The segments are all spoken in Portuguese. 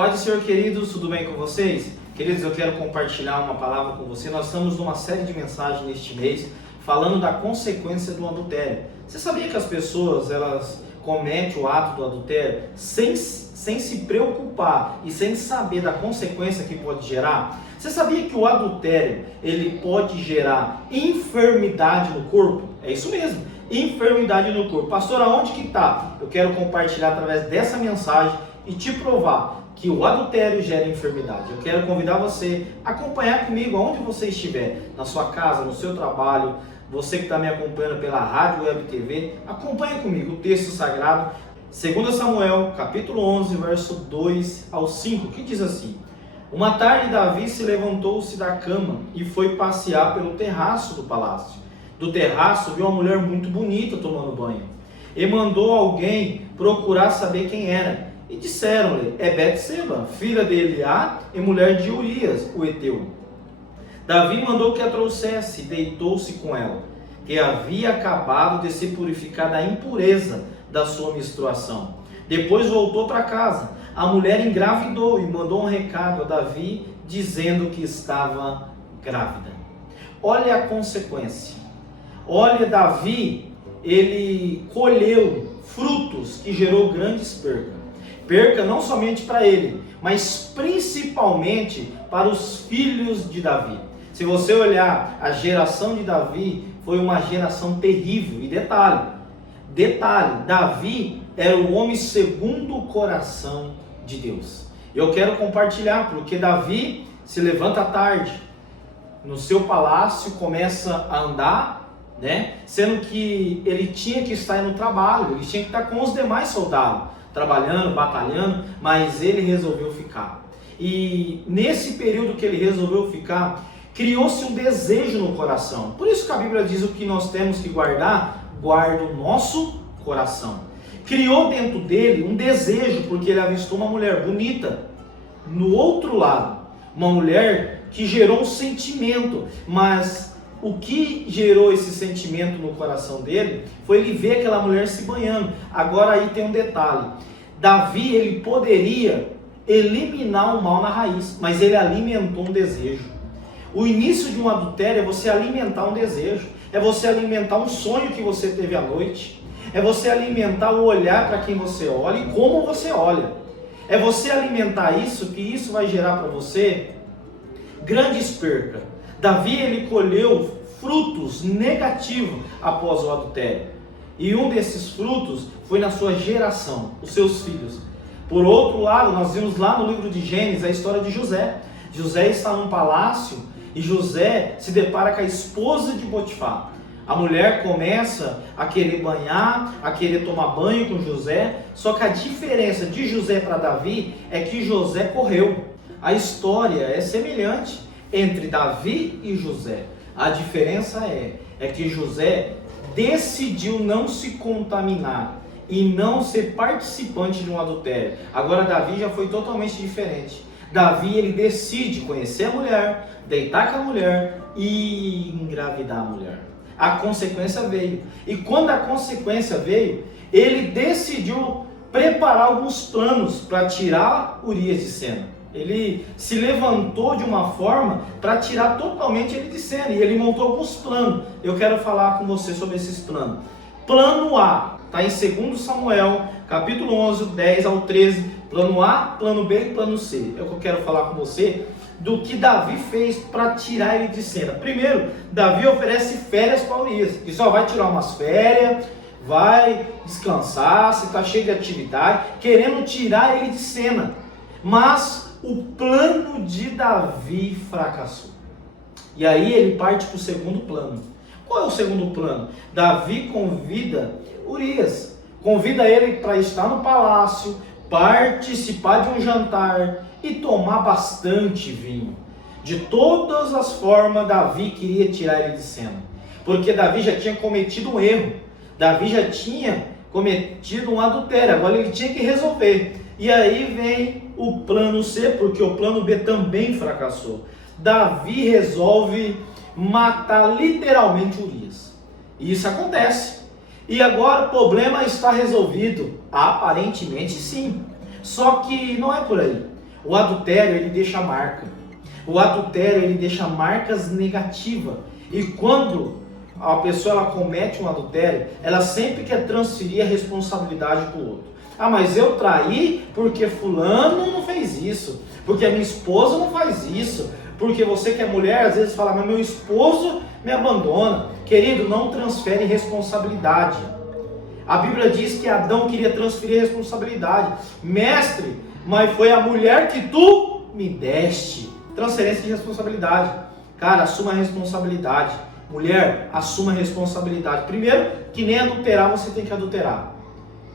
paz do Senhor, queridos, tudo bem com vocês? Queridos, eu quero compartilhar uma palavra com você. Nós estamos numa série de mensagens neste mês falando da consequência do adultério. Você sabia que as pessoas, elas cometem o ato do adultério sem se preocupar e sem saber da consequência que pode gerar? Você sabia que o adultério, ele pode gerar enfermidade no corpo? É isso mesmo, enfermidade no corpo. Pastor, aonde que está? Eu quero compartilhar através dessa mensagem e te provar que o adultério gera enfermidade. Eu quero convidar você a acompanhar comigo aonde você estiver, na sua casa, no seu trabalho, você que está me acompanhando pela rádio, web, TV, acompanhe comigo o texto sagrado, 2 Samuel, capítulo 11, verso 2 ao 5, que diz assim: Uma tarde Davi se levantou-se da cama e foi passear pelo terraço do palácio. Do terraço viu uma mulher muito bonita tomando banho e mandou alguém procurar saber quem era. E disseram-lhe: é Betseba, filha de Eliá e mulher de Urias, o heteu. Davi mandou que a trouxesse e deitou-se com ela, que havia acabado de se purificar da impureza da sua menstruação. Depois voltou para casa. A mulher engravidou e mandou um recado a Davi, dizendo que estava grávida. Olha a consequência. Olha, Davi, ele colheu frutos que gerou grandes percas. Perca não somente para ele, mas principalmente para os filhos de Davi. Se você olhar a geração de Davi, foi uma geração terrível. E detalhe, Davi era o homem segundo o coração de Deus. Eu quero compartilhar, porque Davi se levanta à tarde, no seu palácio, começa a andar, sendo que ele tinha que estar no trabalho, ele tinha que estar com os demais soldados, trabalhando, batalhando, mas ele resolveu ficar. E nesse período que ele resolveu ficar, criou-se um desejo no coração. Por isso que a Bíblia diz: o que nós temos que guarda o nosso coração. Criou dentro dele um desejo, porque ele avistou uma mulher bonita. No outro lado, uma mulher que gerou um sentimento, mas o que gerou esse sentimento no coração dele foi ele ver aquela mulher se banhando. Agora aí tem um detalhe. Davi, ele poderia eliminar o mal na raiz, mas ele alimentou um desejo. O início de um adultério é você alimentar um desejo, é você alimentar um sonho que você teve à noite, é você alimentar o olhar para quem você olha e como você olha. É você alimentar isso, que isso vai gerar para você grandes percas. Davi, ele colheu frutos negativos após o adultério. E um desses frutos foi na sua geração, os seus filhos. Por outro lado, nós vimos lá no livro de Gênesis a história de José. José está num palácio e José se depara com a esposa de Potifar. A mulher começa a querer banhar, a querer tomar banho com José. Só que a diferença de José para Davi é que José correu. A história é semelhante entre Davi e José. A diferença é que José decidiu não se contaminar e não ser participante de um adultério. Agora Davi já foi totalmente diferente. Davi, ele decide conhecer a mulher, deitar com a mulher e engravidar a mulher. A consequência veio. E quando a consequência veio, ele decidiu preparar alguns planos para tirar Urias de cena. Ele se levantou de uma forma para tirar totalmente ele de cena. E ele montou alguns planos. Eu quero falar com você sobre esses planos. Plano A, está em 2 Samuel, capítulo 11, 10 ao 13. Plano A, plano B e plano C. É o que eu quero falar com você do que Davi fez para tirar ele de cena. Primeiro, Davi oferece férias para Urias. Que só vai tirar umas férias, vai descansar, se está cheio de atividade, querendo tirar ele de cena. Mas o plano de Davi fracassou. E aí ele parte para o segundo plano. Qual é o segundo plano? Davi convida Urias. Convida ele para estar no palácio, participar de um jantar e tomar bastante vinho. De todas as formas, Davi queria tirar ele de cena. Porque Davi já tinha cometido um erro. Davi já tinha cometido um adultério. Agora ele tinha que resolver. E aí vem o plano C, porque o plano B também fracassou. Davi resolve matar literalmente Urias. E isso acontece. E agora o problema está resolvido? Aparentemente sim. Só que não é por aí. O adultério, ele deixa marca. O adultério, ele deixa marcas negativas. E quando a pessoa ela comete um adultério, ela sempre quer transferir a responsabilidade para o outro. Ah, mas eu traí porque fulano não fez isso, porque a minha esposa não faz isso, porque você que é mulher, às vezes fala, mas meu esposo me abandona. Querido, não transfere responsabilidade. A Bíblia diz que Adão queria transferir responsabilidade. Mestre, mas foi a mulher que tu me deste. Transferência de responsabilidade. Cara, assuma a responsabilidade. Mulher, assuma a responsabilidade. Primeiro, que nem adulterar você tem que adulterar,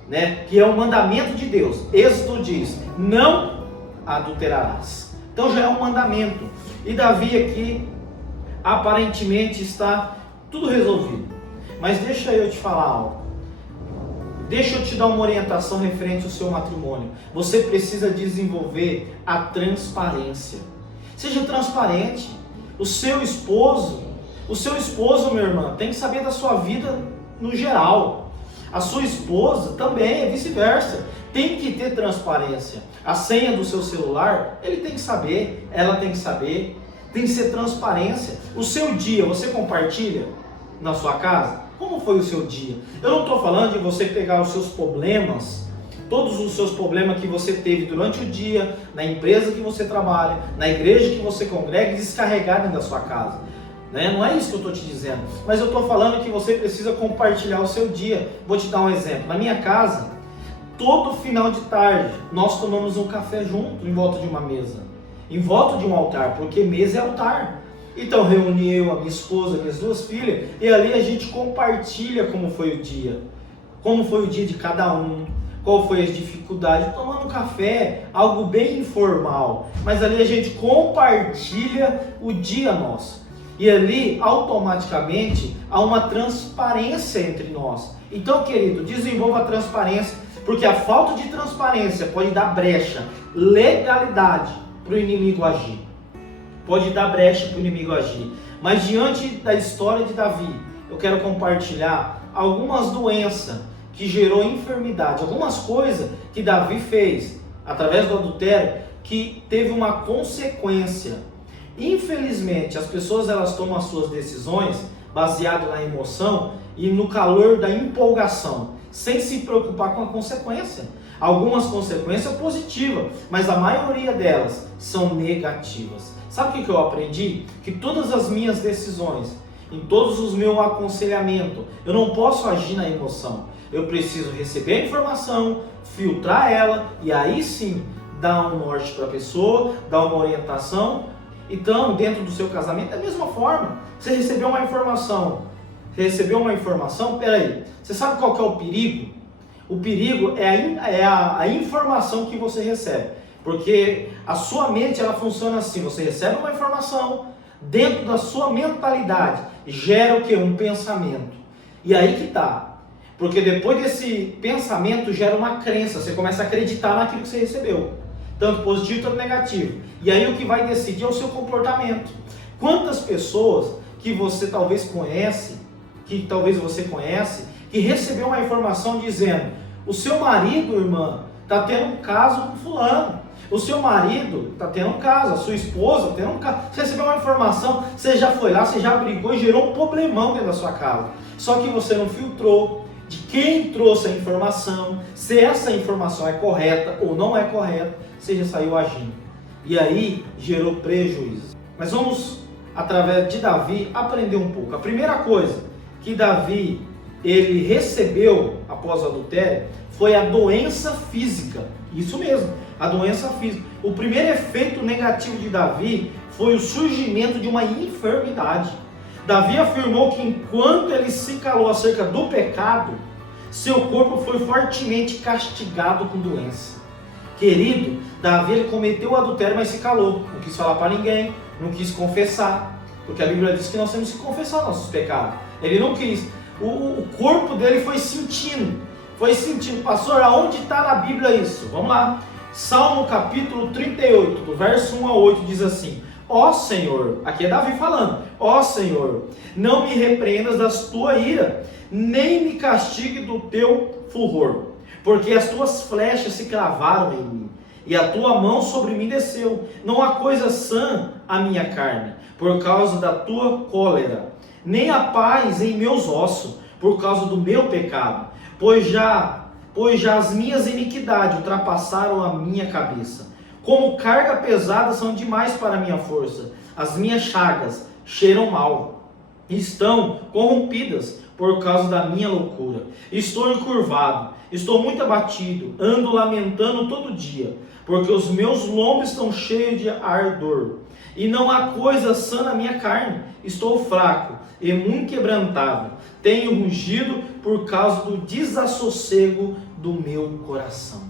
né? Que é um mandamento de Deus. Êxodo diz, não adulterarás. Então já é um mandamento. E Davi aqui, aparentemente está tudo resolvido. Mas deixa eu te falar algo. Deixa eu te dar uma orientação referente ao seu matrimônio. Você precisa desenvolver a transparência. Seja transparente. O seu esposo, minha irmã, tem que saber da sua vida no geral. A sua esposa também, é vice-versa. Tem que ter transparência. A senha do seu celular, ele tem que saber, ela tem que saber. Tem que ser transparência. O seu dia, você compartilha na sua casa? Como foi o seu dia? Eu não estou falando de você pegar os seus problemas, todos os seus problemas que você teve durante o dia, na empresa que você trabalha, na igreja que você congrega e descarregar dentro da sua casa. Né? Não é isso que eu estou te dizendo. Mas eu estou falando que você precisa compartilhar o seu dia. Vou te dar um exemplo. Na minha casa, todo final de tarde, nós tomamos um café junto, em volta de uma mesa. Em volta de um altar, porque mesa é altar. Então reuni eu, a minha esposa, minhas duas filhas, e ali a gente compartilha como foi o dia. Como foi o dia de cada um, qual foi as dificuldades, tomando um café, algo bem informal. Mas ali a gente compartilha o dia nosso. E ali, automaticamente, há uma transparência entre nós. Então, querido, desenvolva a transparência, porque a falta de transparência pode dar brecha, legalidade para o inimigo agir. Pode dar brecha para o inimigo agir. Mas diante da história de Davi, eu quero compartilhar algumas doenças que gerou enfermidade, algumas coisas que Davi fez através do adultério que teve uma consequência. Infelizmente, as pessoas elas tomam as suas decisões baseadas na emoção e no calor da empolgação, sem se preocupar com a consequência. Algumas consequências positivas, mas a maioria delas são negativas. Sabe o que eu aprendi? Que todas as minhas decisões, em todos os meus aconselhamentos, eu não posso agir na emoção. Eu preciso receber a informação, filtrar ela e aí sim dar um norte para a pessoa, dar uma orientação. Então, dentro do seu casamento é a mesma forma. Você recebeu uma informação, peraí, você sabe qual que é o perigo? O perigo é a informação que você recebe. Porque a sua mente ela funciona assim, você recebe uma informação, dentro da sua mentalidade, gera o que? Um pensamento. E aí que tá. Porque depois desse pensamento gera uma crença, você começa a acreditar naquilo que você recebeu. Tanto positivo quanto negativo. E aí o que vai decidir é o seu comportamento. Quantas pessoas que você talvez conhece, que recebeu uma informação dizendo: o seu marido, irmã, está tendo um caso com fulano. O seu marido está tendo um caso, a sua esposa está tendo um caso. Você recebeu uma informação, você já foi lá, você já brigou e gerou um problemão dentro da sua casa. Só que você não filtrou de quem trouxe a informação, se essa informação é correta ou não é correta, você já saiu agindo. E aí gerou prejuízo. Mas vamos, através de Davi, aprender um pouco. A primeira coisa que Davi ele recebeu após o adultério foi a doença física. Isso mesmo, a doença física. O primeiro efeito negativo de Davi foi o surgimento de uma enfermidade. Davi afirmou que enquanto ele se calou acerca do pecado, seu corpo foi fortemente castigado com doença. Querido, Davi ele cometeu o adultério, mas se calou. Não quis falar para ninguém, não quis confessar. Porque a Bíblia diz que nós temos que confessar nossos pecados. Ele não quis. O corpo dele foi sentindo. Pastor, aonde está na Bíblia isso? Vamos lá. Salmo capítulo 38, do verso 1 a 8, diz assim: ó Senhor, aqui é Davi falando, ó Senhor, não me repreendas da tua ira, nem me castigue do teu furor, porque as tuas flechas se cravaram em mim, e a tua mão sobre mim desceu. Não há coisa sã a minha carne, por causa da tua cólera, nem há paz em meus ossos, por causa do meu pecado, pois já as minhas iniquidades ultrapassaram a minha cabeça. Como carga pesada são demais para a minha força, as minhas chagas cheiram mal, estão corrompidas por causa da minha loucura. Estou encurvado, estou muito abatido, ando lamentando todo dia, porque os meus lombos estão cheios de ardor, e não há coisa sã na minha carne. Estou fraco e muito quebrantado, tenho rugido por causa do desassossego do meu coração.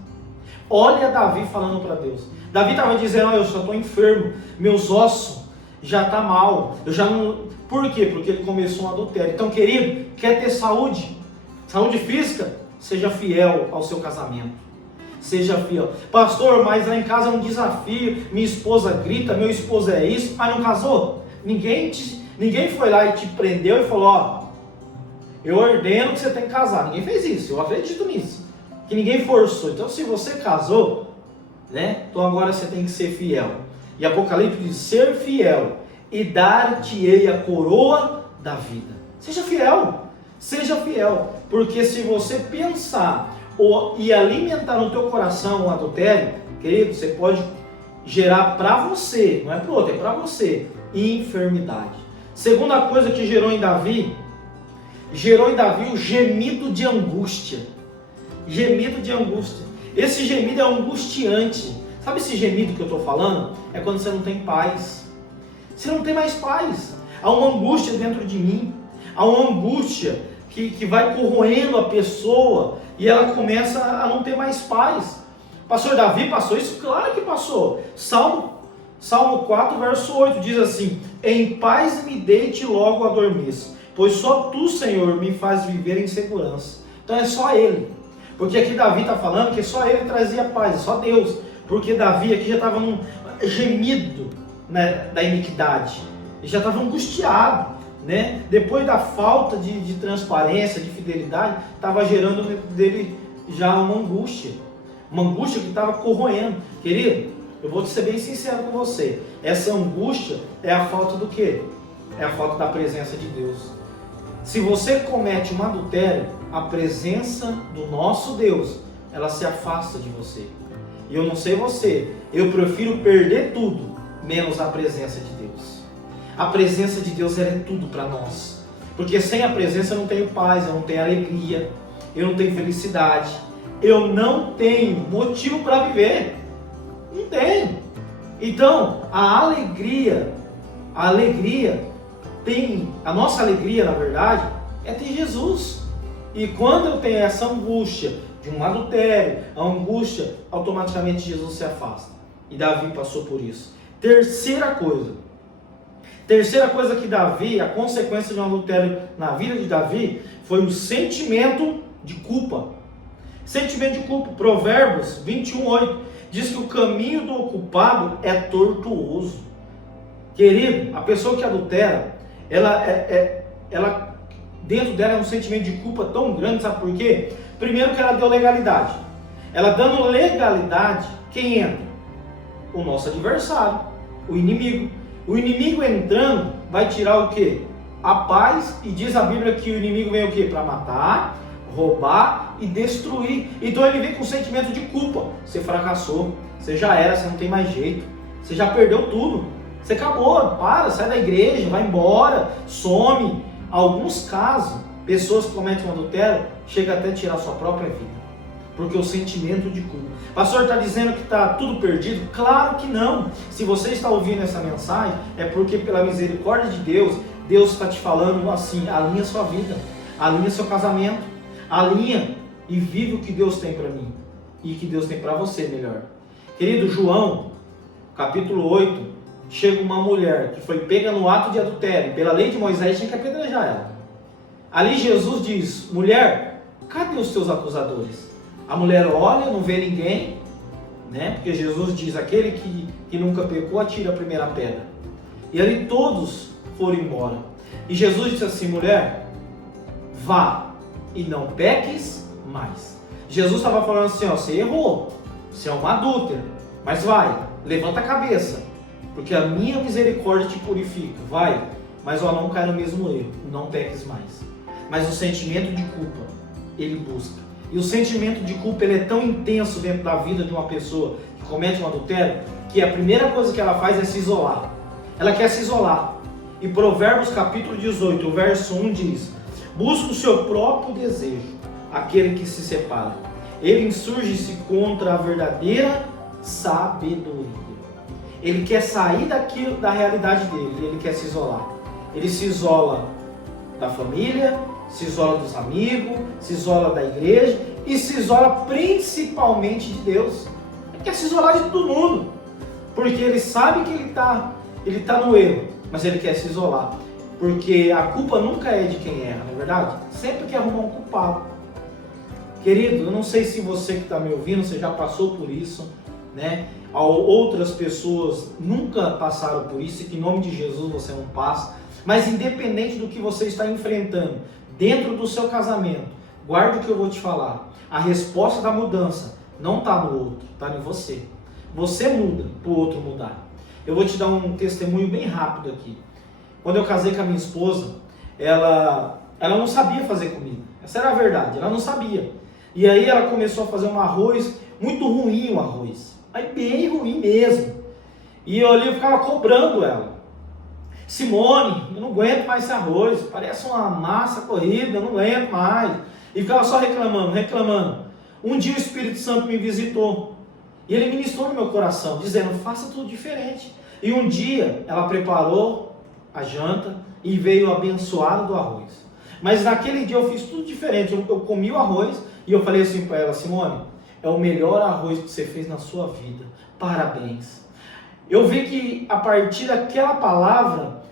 Olha Davi falando para Deus. Davi estava dizendo, eu já estou enfermo, meus ossos já estão mal, eu já não... Por quê? Porque ele começou um adultério. Então, querido, quer ter saúde? Saúde física? Seja fiel ao seu casamento. Seja fiel. Pastor, mas lá em casa é um desafio, minha esposa grita, meu esposo é isso, mas não casou? Ninguém foi lá e te prendeu e falou, ó, eu ordeno que você tem que casar. Ninguém fez isso, eu acredito nisso. Que ninguém forçou. Então, se você casou, né? Então agora você tem que ser fiel. E Apocalipse diz, ser fiel e dar-te-ei a coroa da vida. Seja fiel, porque se você pensar e alimentar no teu coração o adultério, querido, você pode gerar para você, não é para o outro, é para você, enfermidade. Segunda coisa que gerou em Davi o gemido de angústia. Gemido de angústia. Esse gemido é angustiante. Sabe esse gemido que eu estou falando? É quando você não tem paz. Você não tem mais paz. Há uma angústia dentro de mim. Há uma angústia que vai corroendo a pessoa e ela começa a não ter mais paz. Pastor Davi passou isso? Claro que passou. Salmo 4, verso 8 diz assim: em paz me deite logo adormeço, pois só tu, Senhor, me faz viver em segurança. Então é só Ele. Porque aqui Davi está falando que só Ele trazia paz, é só Deus. Porque Davi aqui já estava num gemido, né, da iniquidade. Ele já estava angustiado, né? Depois da falta de transparência, de fidelidade, estava gerando dele já uma angústia que estava corroendo. Querido, eu vou ser bem sincero com você, essa angústia é a falta do quê? É a falta da presença de Deus. Se você comete um adultério, a presença do nosso Deus, ela se afasta de você. E eu não sei você, eu prefiro perder tudo, menos a presença de Deus. A presença de Deus é tudo para nós. Porque sem a presença eu não tenho paz, eu não tenho alegria, eu não tenho felicidade, eu não tenho motivo para viver. Não tenho. Então, a nossa alegria, na verdade, é ter Jesus. E quando eu tenho essa angústia de um adultério, a angústia, automaticamente Jesus se afasta. E Davi passou por isso. Terceira coisa que Davi, a consequência de um adultério na vida de Davi, foi um sentimento de culpa. Sentimento de culpa. Provérbios 21:8 diz que o caminho do ocupado é tortuoso. Querido, a pessoa que adultera, ela dentro dela é um sentimento de culpa tão grande, sabe por quê? Primeiro que ela deu legalidade. Ela dando legalidade, quem entra? O nosso adversário, o inimigo. O inimigo entrando vai tirar o quê? A paz, e diz a Bíblia que o inimigo vem o quê? Para matar, roubar e destruir. Então ele vem com um sentimento de culpa. Você fracassou, você já era, você não tem mais jeito, você já perdeu tudo, você acabou, sai da igreja, vai embora, some. Alguns casos, pessoas que cometem um adultério, chegam até a tirar sua própria vida, porque o sentimento de culpa. O pastor está dizendo que está tudo perdido? Claro que não. Se você está ouvindo essa mensagem, é porque pela misericórdia de Deus, Deus está te falando assim: alinha sua vida, alinha seu casamento, alinha e vive o que Deus tem para mim e que Deus tem para você melhor. Querido, João, capítulo 8, chega uma mulher que foi pega no ato de adultério, pela lei de Moisés tinha que apedrejar ela. Ali Jesus diz: mulher, cadê os teus acusadores? A mulher olha, não vê ninguém, né? Porque Jesus diz: aquele que nunca pecou, atira a primeira pedra. E ali todos foram embora. E Jesus disse assim: mulher, vá e não peques mais. Jesus estava falando assim: ó, você errou, você é uma adúltera, Mas vai, levanta a cabeça, porque a minha misericórdia te purifica. Vai, mas não cai no mesmo erro, não peques mais. Mas o sentimento de culpa, ele busca. E o sentimento de culpa, ele é tão intenso dentro da vida de uma pessoa que comete um adultério, que a primeira coisa que ela faz é se isolar. Ela quer se isolar. E Provérbios capítulo 18, o verso 1 diz: busca o seu próprio desejo, aquele que se separa. Ele insurge-se contra a verdadeira sabedoria. Ele quer sair daquilo, da realidade dele, ele quer se isolar. Ele se isola da família, se isola dos amigos, se isola da igreja e se isola principalmente de Deus. Ele quer se isolar de todo mundo, porque ele sabe que ele tá no erro, mas ele quer se isolar. Porque a culpa nunca é de quem erra, não é verdade? Sempre quer arrumar um culpado. Querido, eu não sei se você que está me ouvindo, você já passou por isso, né? Outras pessoas nunca passaram por isso e que em nome de Jesus você não passa. Mas independente do que você está enfrentando dentro do seu casamento, guarde o que eu vou te falar. A resposta da mudança não está no outro, está em você. Você muda para o outro mudar. Eu vou te dar um testemunho bem rápido aqui. Quando eu casei com a minha esposa, ela não sabia fazer comida. Essa era a verdade, ela não sabia. E aí ela começou a fazer um arroz, muito ruim o arroz. Aí bem ruim mesmo. E eu ali ficava cobrando ela. Simone, eu não aguento mais esse arroz, parece uma massa corrida, eu não aguento mais. E ficava só reclamando. Um dia o Espírito Santo me visitou. E ele ministrou no meu coração, dizendo, faça tudo diferente. E um dia ela preparou a janta e veio abençoada do arroz. Mas naquele dia eu fiz tudo diferente. Eu comi o arroz e eu falei assim para ela, Simone, é o melhor arroz que você fez na sua vida. Parabéns. Eu vi que a partir daquela palavra,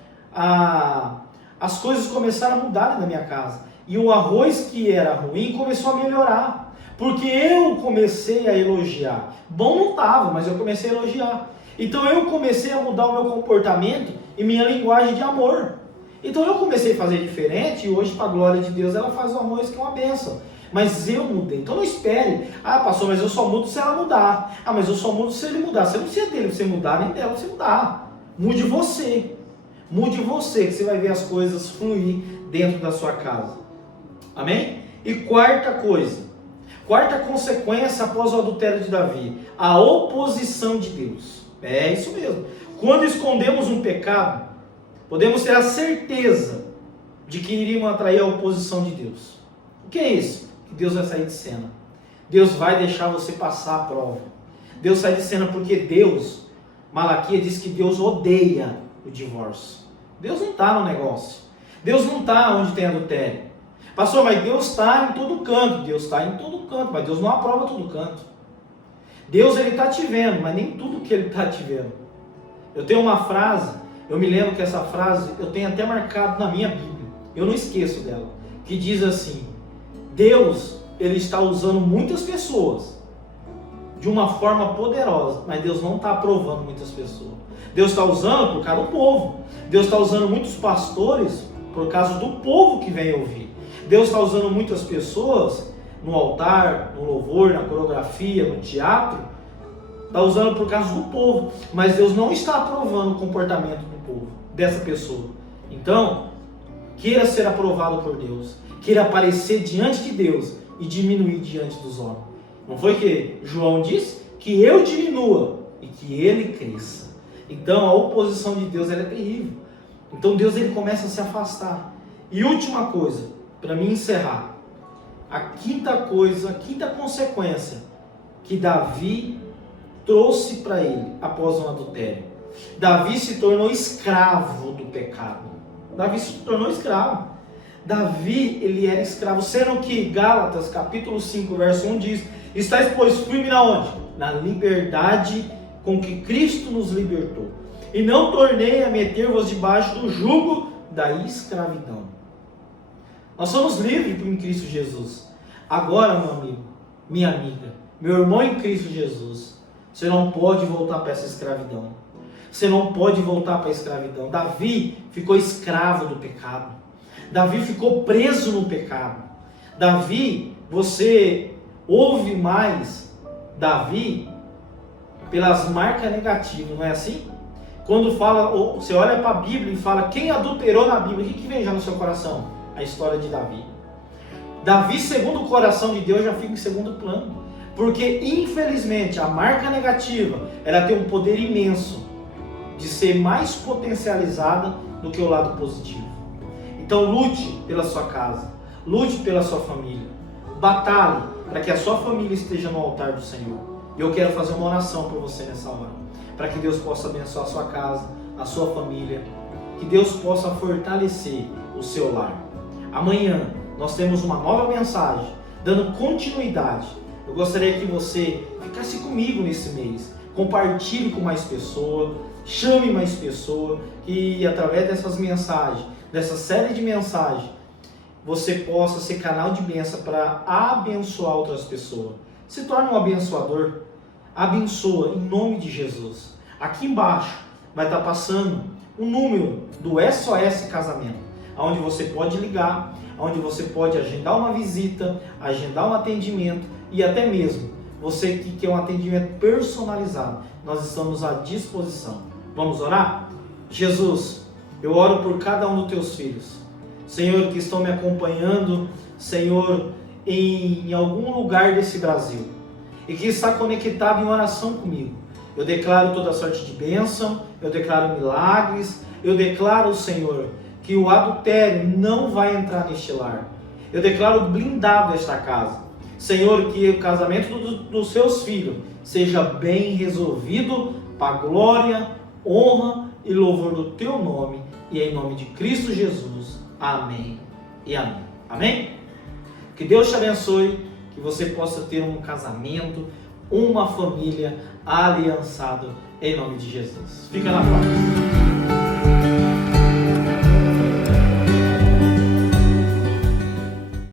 as coisas começaram a mudar na minha casa. E o arroz que era ruim começou a melhorar. Porque eu comecei a elogiar. Bom não estava, mas eu comecei a elogiar. Então eu comecei a mudar o meu comportamento e minha linguagem de amor. Então eu comecei a fazer diferente e hoje, para a glória de Deus, ela faz o arroz que é uma bênção. Mas eu mudei. Então não espere. Ah, pastor, mas eu só mudo se ela mudar. Ah, mas eu só mudo se ele mudar. Você não precisa dele pra você mudar, nem dela pra você mudar. Mude você. Mude você, que você vai ver as coisas fluir dentro da sua casa. Amém? E quarta coisa. Quarta consequência após o adultério de Davi. A oposição de Deus. É isso mesmo. Quando escondemos um pecado, podemos ter a certeza de que iríamos atrair a oposição de Deus. O que é isso? Que Deus vai sair de cena. Deus vai deixar você passar a prova. Deus sai de cena porque Deus, Malaquias diz que Deus odeia o divórcio. Deus não está no negócio. Deus não está onde tem adultério. Pastor, mas Deus está em todo canto. Deus está em todo canto, mas Deus não aprova todo canto. Deus, ele está te vendo, mas nem tudo que ele está te vendo. Eu tenho uma frase, eu me lembro que essa frase eu tenho até marcado na minha Bíblia. Eu não esqueço dela. Que diz assim: Deus, ele está usando muitas pessoas de uma forma poderosa, mas Deus não está aprovando muitas pessoas. Deus está usando por causa do povo. Deus está usando muitos pastores por causa do povo que vem ouvir. Deus está usando muitas pessoas no altar, no louvor, na coreografia, no teatro. Está usando por causa do povo, mas Deus não está aprovando o comportamento do povo, dessa pessoa. Então, queira ser aprovado por Deus. Queira aparecer diante de Deus e diminuir diante dos homens. Não foi que João disse? Que eu diminua e que ele cresça. Então a oposição de Deus, ela é terrível. Então Deus, ele começa a se afastar. E última coisa, para mim encerrar. A quinta coisa, a quinta consequência que Davi trouxe para ele após um adultério. Davi se tornou escravo do pecado. Davi se tornou escravo. Davi, ele era escravo, sendo que Gálatas, capítulo 5, verso 1 diz: estáis, pois, firme na onde? Na liberdade com que Cristo nos libertou. E não tornei a meter-vos debaixo do jugo da escravidão. Nós somos livres em Cristo Jesus. Agora, meu amigo, minha amiga, meu irmão em Cristo Jesus, você não pode voltar para essa escravidão. Você não pode voltar para a escravidão. Davi ficou escravo do pecado. Davi ficou preso no pecado. Davi, você ouve mais Davi pelas marcas negativas, não é assim? Quando fala, ou você olha para a Bíblia e fala quem adulterou na Bíblia, o que vem já no seu coração? A história de Davi. Davi, segundo o coração de Deus, já fica em segundo plano. Porque, infelizmente, a marca negativa, ela tem um poder imenso de ser mais potencializada do que o lado positivo. Então, lute pela sua casa, lute pela sua família, batalhe para que a sua família esteja no altar do Senhor. E eu quero fazer uma oração por você nessa hora, para que Deus possa abençoar a sua casa, a sua família, que Deus possa fortalecer o seu lar. Amanhã nós temos uma nova mensagem, dando continuidade. Eu gostaria que você ficasse comigo nesse mês, compartilhe com mais pessoas, chame mais pessoas, e através dessas mensagens, dessa série de mensagens, você possa ser canal de bênção para abençoar outras pessoas. Se torne um abençoador, abençoa em nome de Jesus. Aqui embaixo vai estar passando o número do SOS Casamento, onde você pode ligar, onde você pode agendar uma visita, agendar um atendimento e até mesmo você que quer um atendimento personalizado, nós estamos à disposição. Vamos orar? Jesus, eu oro por cada um dos teus filhos, Senhor, que estão me acompanhando, Senhor, em algum lugar desse Brasil e que está conectado em oração comigo. Eu declaro toda sorte de bênção, eu declaro milagres, eu declaro, Senhor, que o adultério não vai entrar neste lar. Eu declaro blindado esta casa. Senhor, que o casamento dos seus filhos seja bem resolvido para a glória, honra e louvor do teu nome e em nome de Cristo Jesus. Amém e amém. Amém? Que Deus te abençoe, que você possa ter um casamento, uma família aliançado em nome de Jesus. Fica na paz.